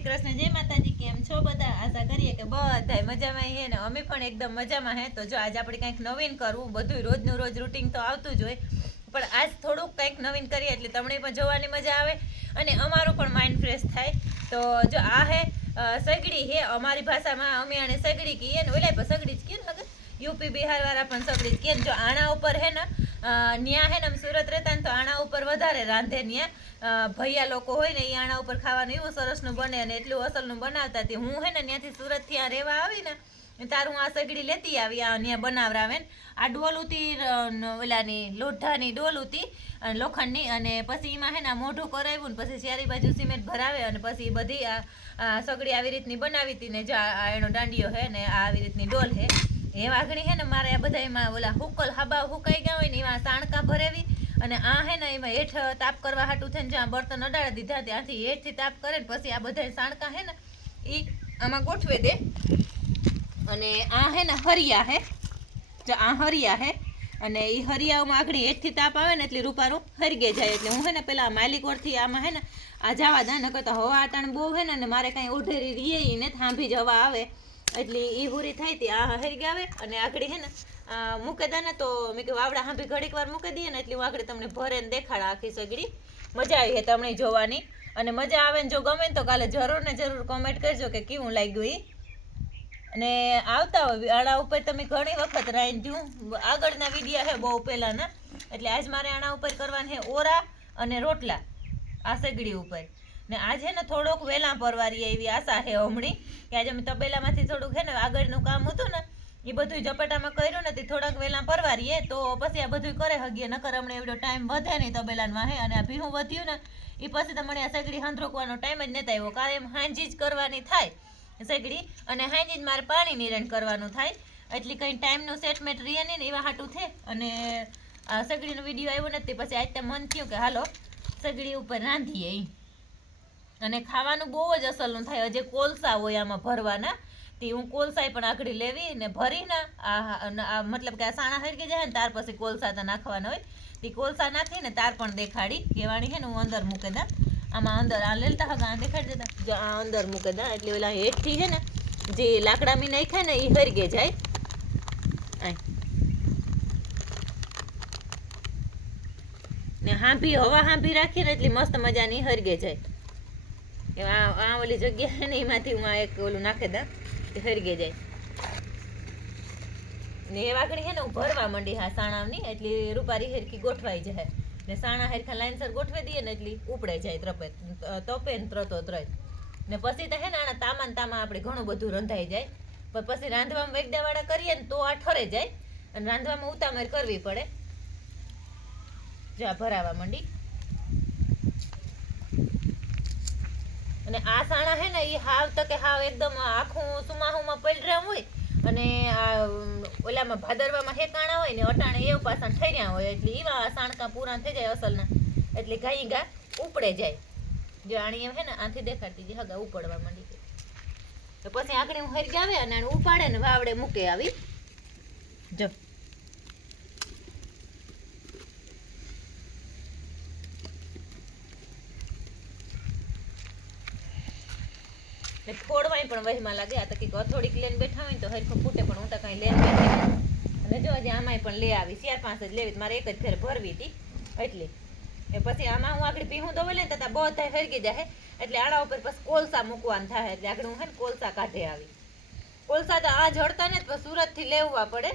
શ્રી કૃષ્ણ, જય માતાજી. કેમ છો બધા? આશા કરીએ કે બધાય મજામાં હે ને અમે પણ એકદમ મજામાં હે. તો જો આજે આપણે કંઈક નવીન કરવું, બધું રોજનું રોજ રૂટીન તો આવતું જ હોય, પણ આજ થોડુંક કંઈક નવીન કરીએ એટલે તમને પણ જોવાની મજા આવે અને અમારું પણ માઇન્ડ ફ્રેશ થાય. તો જો આ હે સગડી હે, અમારી ભાષામાં અમે આને સગડી કહીએ ને, ઓલા પણ સગડી જ કહીએ ને, યુપી બિહાર વાળા પણ સગડી જ કહે ને. જો આણા ઉપર હે ને ન્યા હે ને સુરત રહેતા ને તો આણા ઉપર વધારે રાંધે. ન્યા ભૈયા લોકો હોય ને એ આણા ઉપર ખાવાનું એવું સરસનું બને અને એટલું અસલનું બનાવતા હતી. હું હે ને ત્યાંથી સુરતથી આ રહેવા આવી ને તારું આ સગડી લેતી આવી, આ ત્યાં બનાવરાવે ને. આ ડોલ ઉતી ઓલાની લોઢાની ડોલ ઉતી લોખંડની, અને પછી એમાં હે ને મોઢું કરાવ્યું ને પછી ચારી બાજુ સિમેન્ટ ભરાવે અને પછી બધી આ સગડી આવી રીતની બનાવી હતી ને. જો આ એનો દાંડિયો હે ને આ આવી રીતની ડોલ હે. એ વાઘણી હે ને મારે આ બધા એમાં ઓલા હુકલ હાબા હુકાઈ ગયા હોય ને એમાં સાણકા ભરેવી, અને આ હે ને એમાં હેઠ તાપ કરવા હાટું થઈને જ્યાં બર્તન અડાડી દીધા ત્યાંથી હેઠથી તાપ કરે ને પછી આ બધા સાણકા હે ને એ આમાં ગોઠવે દે. અને આ હે ને હરિયા હે, જો આ હરિયા હે, અને એ હરિયાઓમાં આગળ હેઠથી તાપ આવે ને એટલે રૂપારું હરગે જાય. એટલે હું હે ને પેલા માલિકોરથી આમાં હે ને આ જવા દા ન કરતા હવા આટાણ બહુ હે ને મારે કાંઈ ઓઢેરી રહીએ ને થાંભી જ હવા આવે એટલે એ પૂરી થાય તે આ હરગે આવે. અને આગળ હે ને મૂકે દે ને તો મેં કે વાવડા હાંભી ઘડીક વાર મૂકી દઈએ ને એટલે હું આગળ તમને ભરે ને દેખાડ આખી સગડી. મજા આવી છે તમને જોવાની, અને મજા આવે ને જો ગમે ને તો કાલે જરૂર ને જરૂર કોમેન્ટ કરજો કે કેવું લાગ્યું એ. અને આવતા હોય આણા ઉપર તમે ઘણી વખત રાંધ્યું, આગળના વિડીયા છે બહુ પહેલાંના, એટલે આજ મારે આણા ઉપર કરવાના છે ઓરા અને રોટલા આ સગડી ઉપર. ને આજે ને થોડોક વહેલા પરવારીએ એવી આશા છે હમણી, કે આજે અમે તબેલામાંથી થોડુંક છે ને આગળનું કામ હતું ને એ બધું ઝપેટામાં કર્યું ને તે થોડાક વહેલા પરવારીએ તો પછી આ બધું કરે હગીએ. નકર અમને એવડો ટાઈમ વધે નહીં તબેલામાં હે. અને આ ભીહું વધ્યું ને એ પછી તમને આ સગડી હાંધરોકવાનો ટાઈમ જ નથી આવ્યો. કાલે એમ હાંજી જ કરવાની થાય સગડી, અને હાંજી જ મારે પાણી નિરણ કરવાનું થાય, એટલે કંઈ ટાઈમનું સેટમેટ રહે નહીં ને એવા હાટું છે. અને આ સગડીનો વિડીયો આવ્યો નથી પછી આજ તો મન થયું કે હાલો સગડી ઉપર રાંધીએ. અને ખાવાનું બહુ જ અસલનું થાય. હજે કોલસા હોય આમાં ભરવાના, તે હું કોલસાય પણ આખડી લેવી ને ભરીને આ મતલબ કે આ સાણા હરકી જાય ને ત્યાર પછી કોલસા તો નાખવાના હોય. તે કોલસા નાખીને તાર પણ દેખાડી કહેવાની છે ને હું અંદર મૂકી દા. આમાં અંદર આ લેલતા હગા દેખાડી દેતા, જો આ અંદર મૂકી દા એટલે ઓલા હેઠથી છે ને જે લાકડા મી નાખ્યા ને એ હરગે જાય. ને હાંભી હવા હાંભી રાખીને એટલી મસ્ત મજાની હરગે જાય. આ ઓલી જગ્યા ને એમાંથી હું આ એક ઓલું નાખી દઉં હરગે જાય. ને એ વાગણી છે ને હું ભરવા માંડી હા સાણાની, એટલે રૂપારી હરખી ગોઠવાઈ જાય. ને સાણા હરખા લાઈનસર ગોઠવી દઈએ ને એટલે ઉપડે જાય તપે ને ત્રતો ત્રજ. ને પછી તો હે ને આના તામાં તામાં આપણે ઘણું બધું રંધાઈ જાય, પણ પછી રાંધવામાં વેગદાવાળા કરીએ ને તો આ ઠરે જાય અને રાંધવામાં ઉતામર કરવી પડે. જો આ ભરાવા માંડી. અને આ સાણા હે ને એ હાવ તો કે હાવ એકદમ આખું સુમાહુમાં પલર્યા હોય, અને આ ઓલામાં ભાદરવામાં હેકાણા હોય ને અટાણે એવું પાછા ઠર્યા હોય, એટલે એવા સાણકા પૂરા થઈ જાય અસલના, એટલે ગાઈ ગા ઉપડે જાય. જો આણી એમ હે ને આથી દેખાડતી હતી હગા ઉપડવા માંડી ગઈ. તો પછી આંકડી હું હરગી આવે અને ઉપાડે ને વાવડે મૂકે આવી. જો ફોડવાય પણ વહીમાં લાગે. આ તો કંઈક થોડીક લઈને બેઠા હોય ને તો હરખું ફૂટે, પણ હું તો કાંઈ લઈને બેઠી. અને જો હજી આમાંય પણ લે આવી 4-5 જ લેવી, મારે એક જ ફેર ભરવી હતી એટલે. એ પછી આમાં હું આગળ ભીહું દોવે લે તો બધા હરગી જાય, એટલે આડા ઉપર પછી કોલસા મૂકવાનું થાય. એટલે આગળ હું હે ને કોલસા કાઢે આવી. કોલસા તો આ જડતા ને તો સુરતથી લેવા પડે.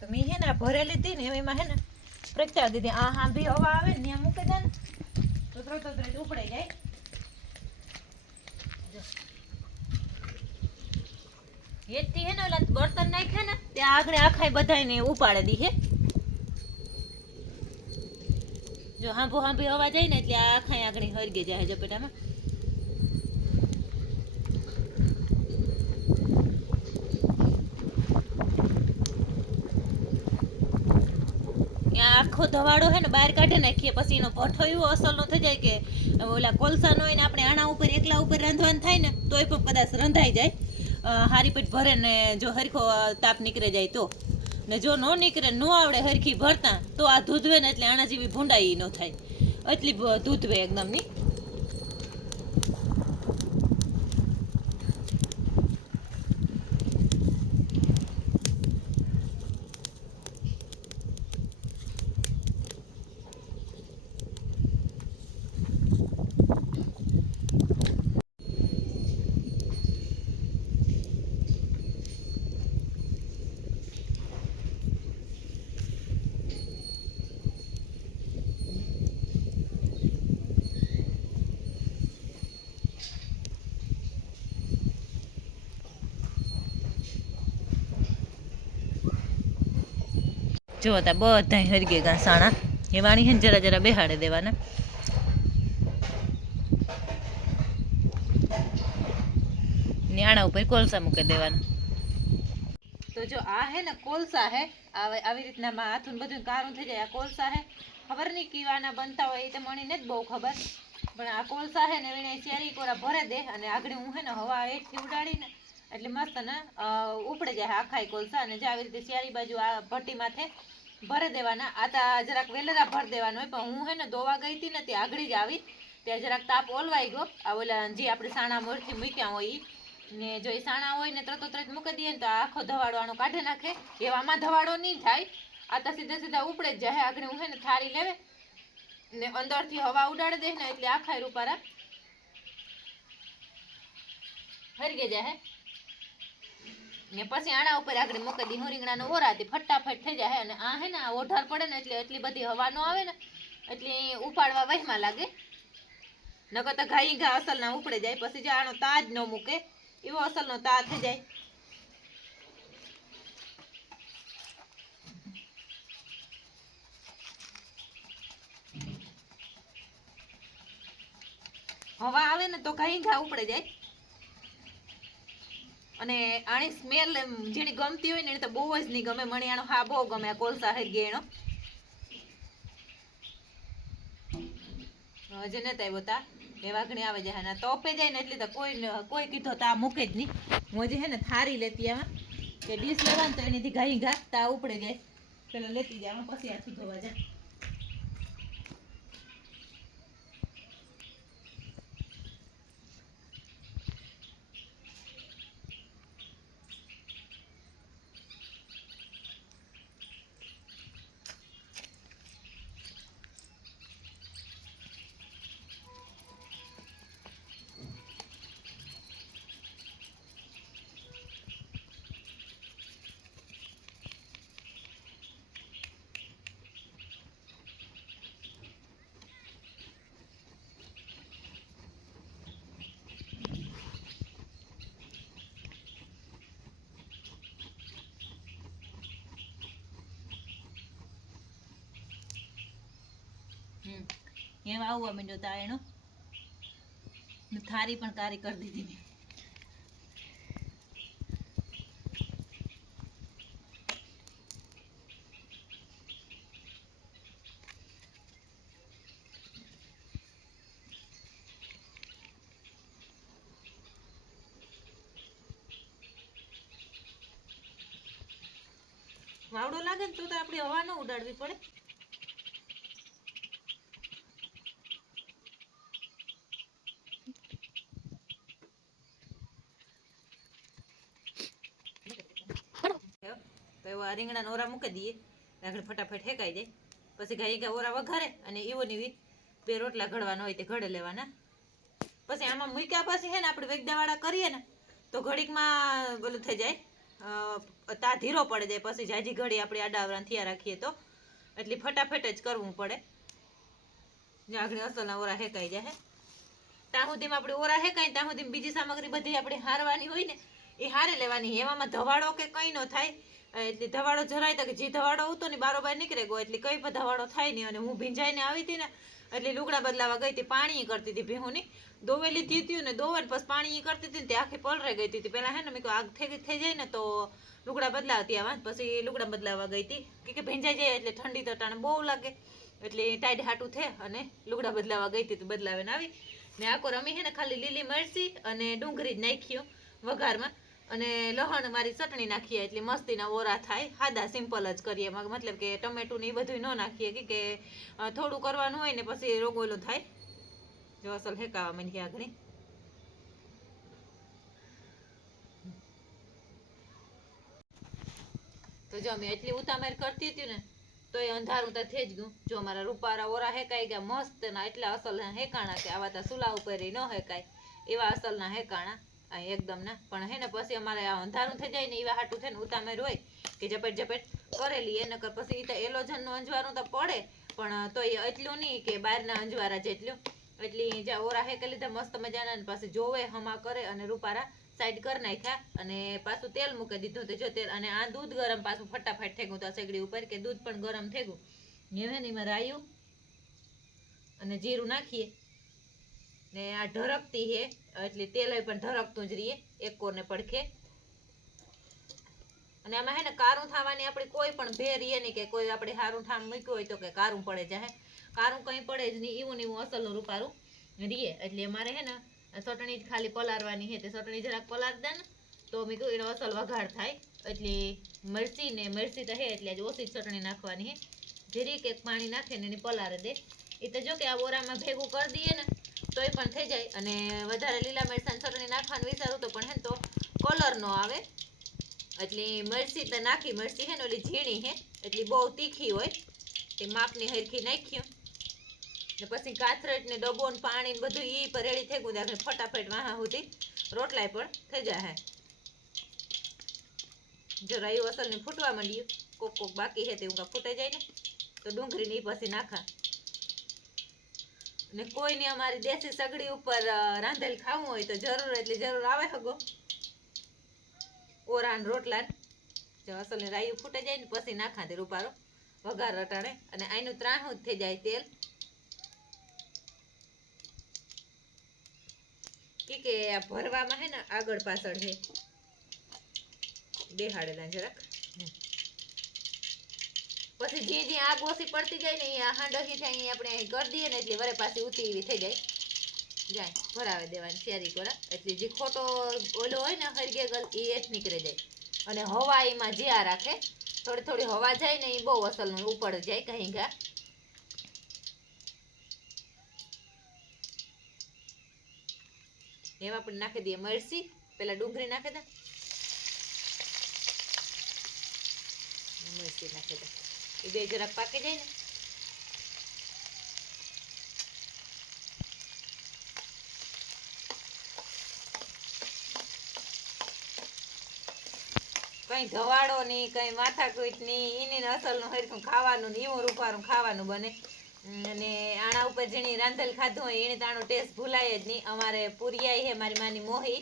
તો મેં હે ને આ ભરેલી હતી ને એમાં હે ને પ્રખ્યાત દીધી આ હાંભી હવા આવે ને ત્યાં મૂકી દે ને તો ઉપડે જાય. એથી હે ને ઓલા બર્તન નાખ્યા ને ત્યાં આગળ આખાય બધાને ઉપાડે દી હે. જો હાંભી હવા જાય ને એટલે આખાય આગળ હરગે જાય જપેટામાં. આખો ધવાડો હે ને બહાર કાઢી નાખીએ પછી એનો ભઠ્ઠો એવો અસલનો થઈ જાય કે ઓલા કોલસાનો હોય ને આપણે આણા ઉપર એકલા ઉપર રાંધવાનું થાય ને તોય પણ કદાચ રંધાઈ જાય. હારી પેટ ભરે ને જો હરખો તાપ નીકળે જાય તો, ને જો ન નીકળે ન આવડે હરખી ભરતા તો આ ધૂધવે ને એટલે આણા જેવી ભૂંડાઈ ન થાય. એટલી ધૂધવે એકદમ ની. જો તા બધા હરગે ગા સાણા એ વાણી હે ને જરા જરા બેહાડે દેવાના. આણા ઉપર કોલસા મૂકી દેવાના. તો જો આ હે ને કોલસા હે આવી રીતના હાથું બધું કારું થઈ જાય. આ કોલસા હે ખબર નહીં કીવાના બનતા હોય એ તો મને નથી બહુ ખબર, પણ આ કોલસા હે ને એને ચેરી કોરા ભરે દે અને આગળ હું હે ને હવા હેઠથી ઉડાડીને એટલે મસ્ત ને ઉપડે જાય આખાય કોલસા. અને જે આવી રીતે ચારી બાજુ આ ભટ્ટી માથે ભરી દેવાના. આ તા જરાક વેલરા ભરી દેવાનું હોય, પણ હું હે ને દોવા ગઈ હતી ને તે આગળ જ આવી ત્યાં જરાક તાપ ઓલવાઈ ગયો. આ ઓલા જે આપણે સાણા મોરથી મૂક્યા હોય ઈ ને જો એ સાણા હોય ને તરત મૂકી દઈએ ને તો આખો ધવાડો આનો કાઢી નાખે. એવામાં ધવાડો નહીં થાય, આ તો સીધા સીધા ઉપડે જ જાય. આગળ હું હે ને થારી લેવે ને અંદરથી હવા ઉડાડી દે ને એટલે આખા રૂપારા હરગે જાય ને પછી આના ઉપર આગળ મૂકી દી. હું રીંગણાનો ઓરાથી ફટાફટ થઈ જાય. અને આ હે ને આ ઓઢાર પડે ને એટલે એટલી બધી હવા ન આવે ને એટલે ઉપાડવા વહેમાં લાગે. નકર તો ઘાઈ ઘા અસલના ઉપડે જાય. પછી જો આનો તાજ ન મૂકે એવો અસલનો તા થઈ જાય. હવા આવે ને તો ઘાઈ ઘા ઉપડે જાય. અને આની સ્મેલ જેની ગમતી હોય ને એને તો બહુ જ નહીં ગમે. મને આનો હા બહુ ગમે આ કોલસા હરગે એનો. જેને આવ્યો તા એ વાઘણી આવે જાય ને તોપે જાય ને એટલે તો કોઈ કીધો તા મૂકે જ નહીં. હું જે હે ને થારી લેતી આમાં કે ડીશ લેવાનું તો એનીથી ઘાઈ ઘા તા ઉપડે જાય. પેલા લેતી જાય આમાં પછી હાથું ધોવા જાય. એમાં આવવા માંડ્યો તા એનો થારી પણ કારી કરી દીધી મેં. વાવડો લાગે ને તો આપણે હવા ન ઉડાડવી પડે. રીંગણા ઓરા મૂકી દઈએ આગળ ફટાફટ હેકાઈ જાય. પછી ગાઈ ગા ઓરા વઘારે અને એવો ને બે રોટલા ઘડવાના હોય તે ઘડે લેવાના. પછી આમાં મૂક્યા પછી હે ને આપણે વેગદાવાળા કરીએ ને તો ઘડીકમાં બોલું થઈ જાય, તા ધીરો પડે જાય. પછી જાજી ઘડી આપણે આડાવરા થયા રાખીએ તો એટલે ફટાફટ જ કરવું પડે. આગળ અસલના ઓરા હેકાઈ જાય. ત્યાં સુધીમાં આપણે ઓરા હેકાય ત્યાં સુધી બીજી સામગ્રી બધી આપણે હારવાની હોય ને એ હારે લેવાની. એવામાં ધવાડો કે કંઈ ન થાય. એટલે ધવાડો જરાય તો કે જે ધવાડો હતો ને બારોબાર નીકળે ગયો એટલે કઈ પણ ધવાડો થાય નહીં. અને હું ભીંજાઈને આવી હતી ને એટલે લુગડા બદલાવા ગઈ હતી, પાણી કરતી હતી ભીહુની દોવેલી થયું ને દોવે પછી પાણી કરતી હતી ને તે આખી પલરે ગઈ હતી. પેલા હે ને મેં કહ્યું આગ થઈ જાય ને તો લુગડા બદલાવતી આવા. પછી લુગડા બદલાવા ગઈ હતી કે ભીંજાઈ જાય એટલે ઠંડી તો ટાણે બહુ લાગે એટલે ટાઈડ હાટું થે અને લુગડા બદલાવા ગઈ હતી. બદલાવીને આવી ને આખો રમી હે ને ખાલી લીલી મરચી અને ડુંગળી જ નાખ્યો વઘારમાં અને લહણ મારી ચટણી નાખીએ એટલે મસ્તીના ઓરા થાય. સાદા સિમ્પલ જ કરીએ, મતલબ કે ટમેટું ને એ બધું ન નાખીએ કે થોડું કરવાનું હોય ને પછી રોગોલો થાય. જો અસલ હેકાવા માંડી આગળ. તો જો મેં એટલી ઉતામેર કરતી હતી ને તો એ અંધારું તો થઈ જ ગયું. જો મારા રૂપારા ઓરા હેકાઈ ગયા મસ્ત ના, એટલા અસલ હેકાણા કે આવા તા સુલા ઉપર ન હેકાય એવા અસલના હેકાણા એકદમ ના. પણ હે ને પછી અમારે અંધારું થઈ જાય ને એવા હાટું થઈને ઉતામેર હોય કે ઝપેટ ઝપેટ કરેલી. એને પછી તો એલોજનનું અંજવારું તો પડે પણ તો એટલું નહીં કે બહારના અંજવારા જેટલું. એટલી જે ઓરા હેકે લીધા મસ્ત મજાના. પછી જોવે હમા કરે અને રૂપારા સાઈડ કરી નાખ્યા અને પાછું તેલ મૂકી દીધું. તો જો તેલ અને આ દૂધ ગરમ પાછું ફટાફટ થઈ ગયું તો સગડી ઉપર કે દૂધ પણ ગરમ થઈ ગયું. ને એમાં રાયું અને જીરું નાખીએ ને આ ઢરકતી હે એટલે તેલ પણ ઢરકતું જ રહીએ એક કોરને પડખે. અને આમાં હે ને કારું થવાની આપણી કોઈ પણ ભે રહીએ નહીં કે કોઈ આપણે હારું ઠામ મૂક્યું હોય તો કે કારું પડે જાય. કારું કંઈ પડે જ નહીં, એવું ને એવું અસલનું રૂપારું રહીએ. એટલે અમારે હે ને ચટણી જ ખાલી પલાળવાની છે. તે ચટણી જરાક પલાળ દે ને તો મેં કહ્યું એનો અસલ વઘાર થાય. એટલે મરચી ને મરચી તો હે એટલે જ ઓછી ચટણી નાખવાની હે. જરીક એક પાણી નાખે ને એની પલાળે દે. એ તો જો કે આ ઓરામાં ભેગું કરી દઈએ ને તોય પણ થઈ જાય. અને વધારે લીલા મરચાં ચટણી નાખવાનું વિચારું તો પણ હે તો કલર નો આવે. એટલે મરચી તો નાખી, મરચી હે ને ઓલી ઝીણી હે એટલે બહુ તીખી હોય તે માપની હરખી નાખ્યું. ને પછી કાથરટ ને ડબ્બો ને પાણી ને બધું ઈ પર રેડી થઈ ગયું. દાખલે ફટાફટ વાહા સુધી રોટલાય પણ થઈ જાય. જો રાયું અસલ ને ફૂટવા માંડ્યું, કોક કોક બાકી છે તે હું ફૂટાઈ જાય ને તો ડુંગળી ને પછી નાખા. ને કોઈને અમારી દેશી સગડી ઉપર રાંધેલ ખાવું હોય તો જરૂર એટલે જરૂર આવે હગો ઓરા ને રોટલા. જો અસલ ને રાયું ફૂટાઈ જાય ને પછી નાખા દે રૂપારો વઘાર રટાણે. અને આનું ત્રાહું જ થઈ જાય તેલ કે આ ભરવામાં હે ને આગળ પાછળ છે બેહાડેલા જરાક. પછી જે આગ ઓછી પડતી જાય ને એ હાંડકી થાય આપણે અહીં કરી દઈએ ને એટલે વરે પાછી ઉતી એવી થઈ જાય ભરાવે દેવાની શેરી કોરા. એટલે જે ખોટો ઓલો હોય ને હરગે ગલ એ જ નીકળી જાય. અને હવા એમાં જ્યાં રાખે થોડી થોડી હવા જાય ને એ બહુ અસલનું ઉપર જાય કहीं ઘા. એમાં પણ નાખી દઈએ મરચી. પેલા ડુંગળી નાખી દે, મરચી નાખી દે એ બે જરાક પાકી જાય ને કઈ ધવાડો નહીં, કઈ માથાકૂટ નહીં, એની અસલનું હરખું ખાવાનું ને એવું રૂપારું ખાવાનું બને. અને આના ઉપર જેની રાંધેલ ખાધું હોય એને તાનો ટેસ્ટ ભૂલાય જ નહીં. અમારે પુરિયાઈ હે મારી માની મોહી,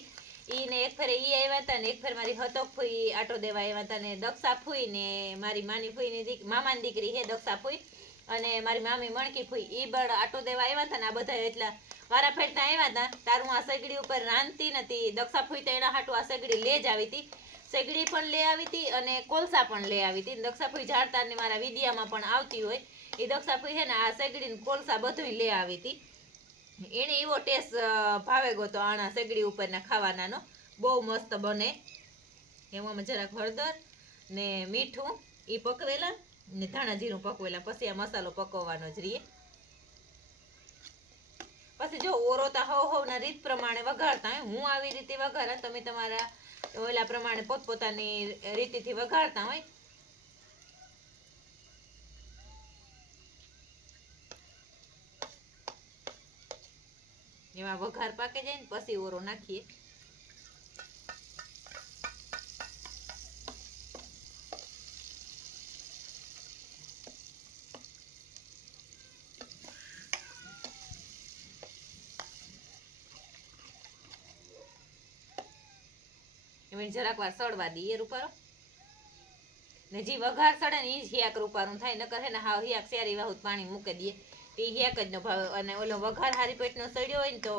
ઈને એક ફેરે ઈ આવ્યા હતા ને એક ફેર મારી હતક ફૂઈ આટો દેવા આવ્યા હતા. ને દક્ષા ફૂઈ ને મારી માની ફૂઈની મામાની દીકરી હે દક્ષા ફૂઈ અને મારી મામી મણકી ફૂઈ ઈ બળ આટો દેવા આવ્યા હતા ને આ બધા એટલા વારા ફેરતા આવ્યા હતા. તારું આ સગડી ઉપર રાંધતી નથી. દક્ષા ફૂઈ તો એના હાટું આ સગડી લે જ આવી હતી. સગડી પણ લે આવી હતી અને કોલસા પણ લે આવી હતી. દક્ષાફુઈ ઝાડતા ને મારા વિડિયામાં પણ આવતી હોય એ દક્ષાફુઈ છે ને આ સગડી ને કોલસા બધું લે આવી હતી. એને એવો ટેસ્ટ ભાવે ગયો તો આના સગડી ઉપરના ખાવાનાનો બહુ મસ્ત બને. એમાં જરાક હળદર ને મીઠું એ પકવેલા ને ધાણા જીરું પકવેલા પછી આ મસાલો પકવવાનો જ રહીએ. પછી જો ઓરો તો હવ ના રીત પ્રમાણે વઘારતા હું આવી રીતે વઘારા, તમે તમારા ઓલા પ્રમાણે પોતપોતાની રીતથી વઘારતા હોય. એમાં વઘાર પાકે જાય ને પછી ઓરો નાખીએ. એમાં જરાક વાર સડવા દઈએ રૂપારો ને જે વઘાર સડે ને એ જ હિયાક રૂપારું થાય. નકર હે ને હાવ હિયાક શેરી વાહુ પાણી મૂકી દઈએ એ હિયાક જ ન ભાવે. અને ઓલો વઘાર હારી પેટનો સડ્યો હોય ને તો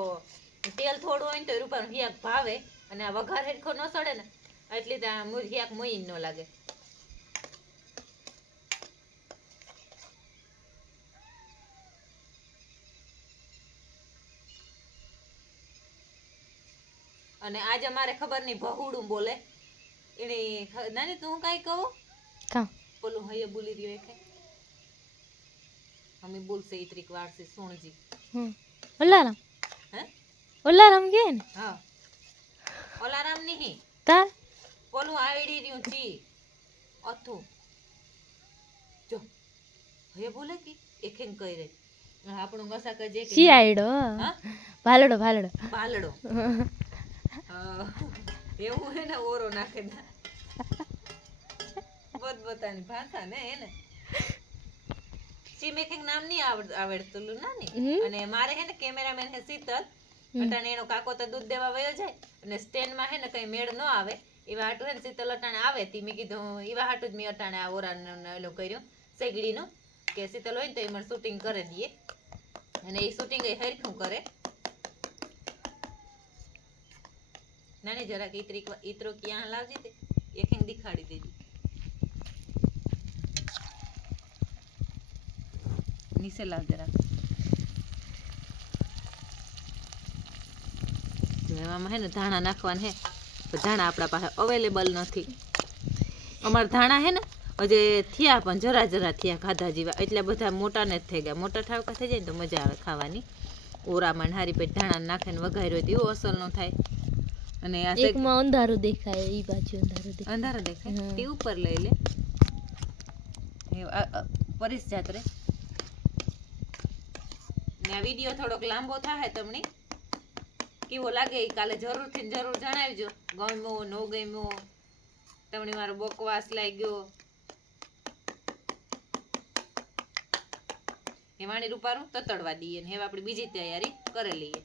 તેલ થોડું હોય ને તો રૂપારું હિયાક ભાવે. અને આ વઘાર હેરખો ન સડે ને એટલે ત્યાં હિયાક મોઈ ન લાગે. અને આજે મારે ખબર નહીં બહુડું બોલે એને નાની તું કાંઈ કહો કા બોલું હૈયે બોલી રહ્યો કે અમે બોલશે ઈત્રીક વારસે સોણજી ઓલારામ હે ઓલારામ કે ને હા ઓલારામ નહીં તા બોલું આવડી રહ્યું જી અથું જો હૈયે બોલે કે એખેન કહી રે આપણું મસાક જે કે શિયાળો હા ભાલડો ભાલડો પાલડો એવું હે ને ઓરો નાખે બતાની ભાષા ને એને મેકિંગ નામ નહીં આવડતું નાની અને મારે હે ને કેમેરામેન હે શીતલ અટાણે એનો કાકો તો દૂધ દેવા વયો જાય અને સ્ટેન્ડ માં હે ને કઈ મેળ ન આવે એવા હાટું હે ને શીતલ અટાણે આવે તી મેં કીધું એવા હાટું જ મેં અટાણે આ ઓરાનું એલો કર્યું સેગડીનું કે શીતલ હોય ને તો એમાં શૂટિંગ કરી દઈએ અને એ શૂટિંગ એ હરખું કરે નાની જરાક ઈતરો ક્યાં લાવજી તે એક દિખાડી દેજી નીચે લાવ જરાક એમાં હે ને ધાણા નાખવાના હે પણ ધાણા આપણા પાસે અવેલેબલ નથી અમારા ધાણા હે ને હજે થયા પણ જરા જરા થયા ખાધા જેવા એટલા બધા મોટા ને જ થઈ ગયા મોટા ઠાવકા થઈ જાય ને તો મજા આવે ખાવાની ઓરામાં હારી પેટ ધાણા નાખીને વઘાર્યો તો એવું અસર ન થાય અને આ એકમાં અંધારું દેખાય ઈ બાજુ અંધારું દેખાય તે ઉપર લઈ લે પરીસ જાત રે ને આ વિડિયો થોડોક લાંબો થાય તમને કેવો લાગે એ કાલે જરૂરથી જરૂર જણાવજો ગમ્યો ન ગમ્યો તમને મારો બકવાસ લાગ્યો એ વાણી રૂપારું તતડવા દઈએ ને હવે આપણે બીજી તૈયારી કરી લઈએ